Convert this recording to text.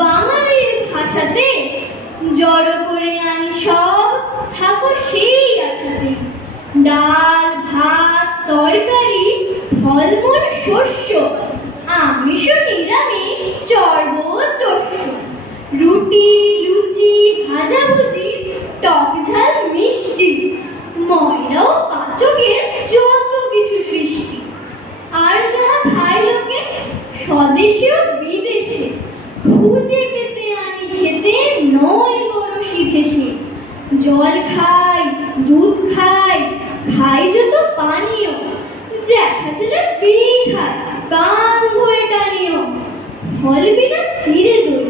বাঙালির ভাষাতে জড়ো করে আনি সব, থাকো সেই আশাতে। ডাল ভাত তরকারি ফলমূল শস্য, আমিষ নিরামিষ চর্ব চস্য, রুটি লুচি ভাজাভুজি টক ঝাল মিষ্টি, ময়দা ও পাচকের যত কিছু সৃষ্টি। আর যাহা খায় লোকে স্বদেশে ও বিদেশে, খুঁজে পেতে আনি খেতে নয় বড় সিধেসে। জল খাই দুধ খাই খাই যত পানীয়, জ্যাঠা ছেলে বিড়ি খায় কান ধরে টানিও। ফল বিনা চিড়ে দই